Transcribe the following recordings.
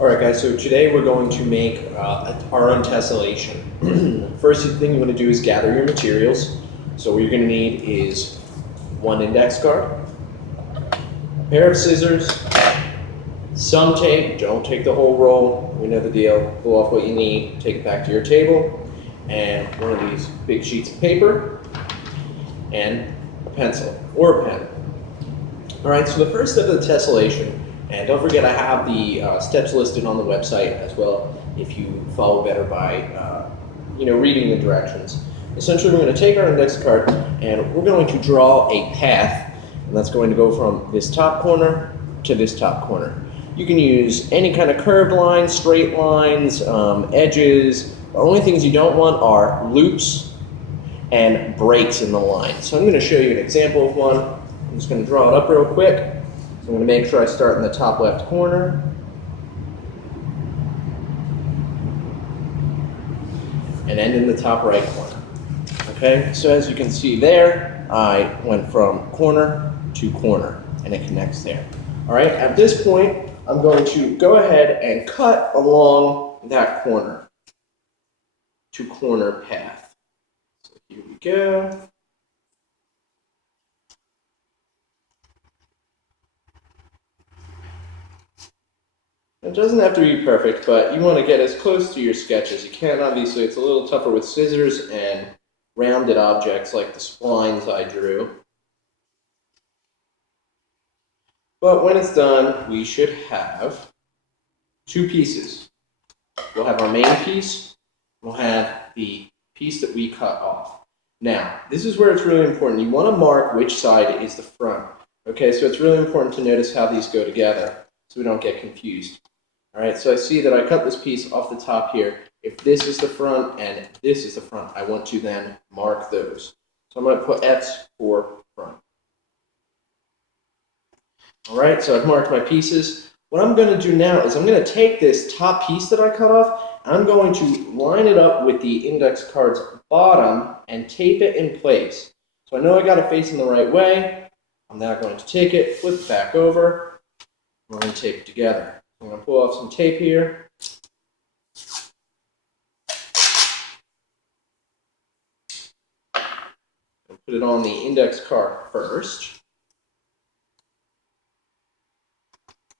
Alright guys, so today we're going to make our own tessellation. First thing you want to do is gather your materials. So what you're going to need is one index card, a pair of scissors, some tape, don't take the whole roll, we know the deal, pull off what you need, take it back to your table, and one of these big sheets of paper, and a pencil, or a pen. Alright, so the first step of the tessellation, and don't forget I have the steps listed on the website as well if you follow better by reading the directions. Essentially we're going to take our index card and we're going to draw a path, and that's going to go from this top corner to this top corner. You can use any kind of curved lines, straight lines, edges. The only things you don't want are loops and breaks in the line. So I'm going to show you an example of one. I'm just going to draw it up real quick. So I'm going to make sure I start in the top left corner. And end in the top right corner. Okay, so as you can see there, I went from corner to corner and it connects there. All right, at this point, I'm going to go ahead and cut along that corner to corner path. So here we go. It doesn't have to be perfect, but you want to get as close to your sketch as you can. Obviously, it's a little tougher with scissors and rounded objects like the splines I drew. But when it's done, we should have two pieces. We'll have our main piece, we'll have the piece that we cut off. Now, this is where it's really important. You want to mark which side is the front. Okay, so it's really important to notice how these go together so we don't get confused. All right, so I see that I cut this piece off the top here. If this is the front and this is the front, I want to then mark those. So I'm going to put X for front. All right, so I've marked my pieces. What I'm going to do now is I'm going to take this top piece that I cut off, and I'm going to line it up with the index card's bottom and tape it in place. So I know I got it facing the right way. I'm now going to take it, flip it back over, and we're going to tape it together. I'm going to pull off some tape here. I'll put it on the index card first.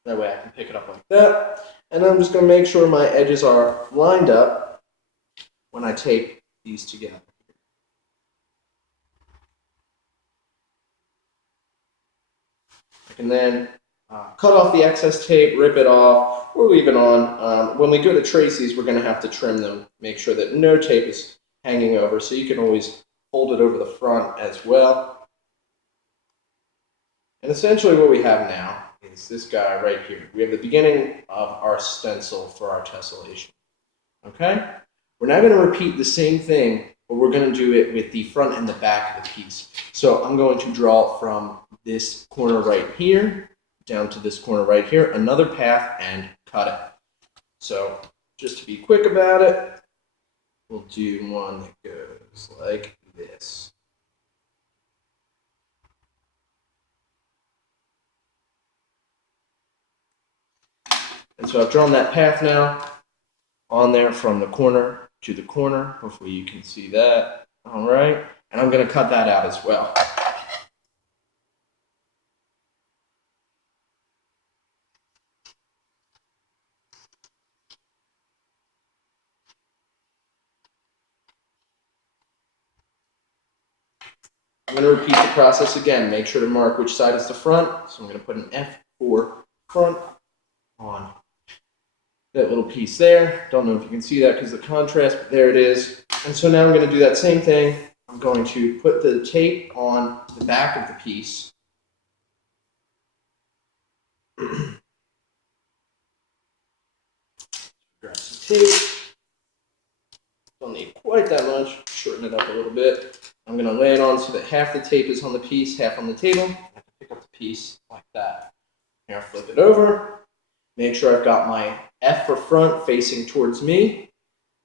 That way I can pick it up like that. And I'm just going to make sure my edges are lined up when I tape these together. I can then cut off the excess tape, rip it off, or leave it on. When we go to trace these, we're going to have to trim them, make sure that no tape is hanging over, so you can always fold it over the front as well. And essentially what we have now is this guy right here. We have the beginning of our stencil for our tessellation. Okay? We're now going to repeat the same thing, but we're going to do it with the front and the back of the piece. So I'm going to draw from this corner right here down to this corner right here, another path, and cut it. So just to be quick about it, we'll do one that goes like this. And so I've drawn that path now on there from the corner to the corner. Hopefully you can see that. All right, and I'm going to cut that out as well. I'm going to repeat the process again. Make sure to mark which side is the front. So I'm going to put an F for front on that little piece there. Don't know if you can see that because of the contrast, but there it is. And so now I'm going to do that same thing. I'm going to put the tape on the back of the piece. Grab some tape. Don't need quite that much. Shorten it up a little bit. I'm going to lay it on so that half the tape is on the piece, half on the table. I can pick up the piece like that. Now flip it over. Make sure I've got my F for front facing towards me.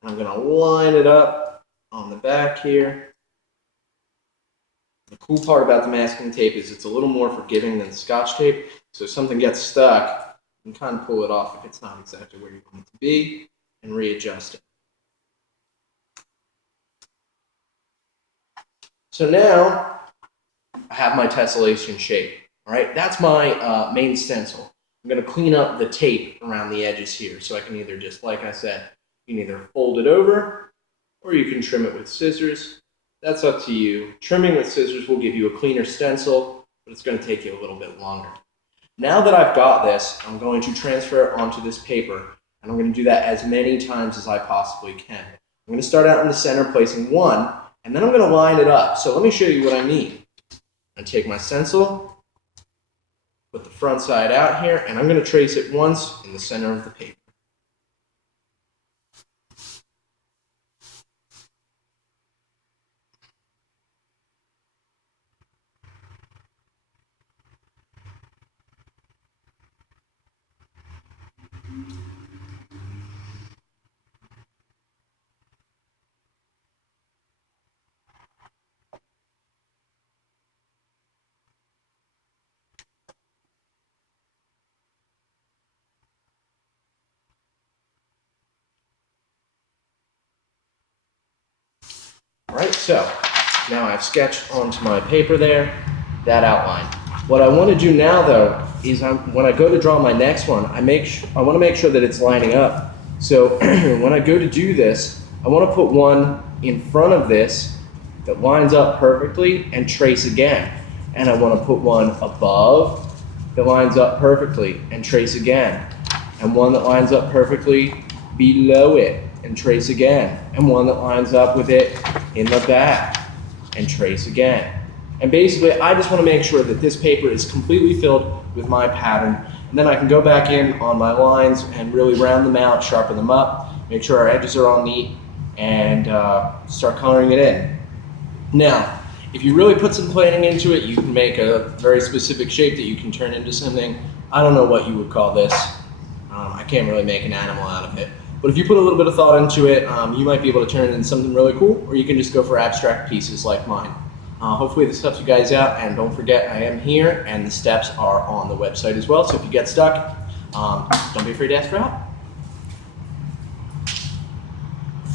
I'm going to line it up on the back here. The cool part about the masking tape is it's a little more forgiving than Scotch tape. So if something gets stuck, You can kind of pull it off if it's not exactly where you want it to be, and readjust it. So now I have my tessellation shape. All right, that's my main stencil. I'm going to clean up the tape around the edges here, so I can either just, like I said, you can either fold it over, or you can trim it with scissors. That's up to you. Trimming with scissors will give you a cleaner stencil, but it's going to take you a little bit longer. Now that I've got this, I'm going to transfer it onto this paper, and I'm going to do that as many times as I possibly can. I'm going to start out in the center, placing one, and then I'm going to line it up. So let me show you what I mean. I'm going to take my stencil, put the front side out here, and I'm going to trace it once in the center of the paper. Alright, so now I've sketched onto my paper there that outline. What I want to do now, though, is when I go to draw my next one, I want to make sure that it's lining up. So when I go to do this, I want to put one in front of this that lines up perfectly and trace again. And I want to put one above that lines up perfectly and trace again. And one that lines up perfectly below it and trace again. And one that lines up with it in the back and trace again. And basically, I just want to make sure that this paper is completely filled with my pattern, and then I can go back in on my lines and really round them out, sharpen them up, make sure our edges are all neat, and start coloring it in. Now, if you really put some planning into it, you can make a very specific shape that you can turn into something. I don't know what you would call this. I can't really make an animal out of it. But if you put a little bit of thought into it, you might be able to turn it into something really cool, or you can just go for abstract pieces like mine. Hopefully this helps you guys out, and don't forget I am here, and the steps are on the website as well, so if you get stuck, don't be afraid to ask for help.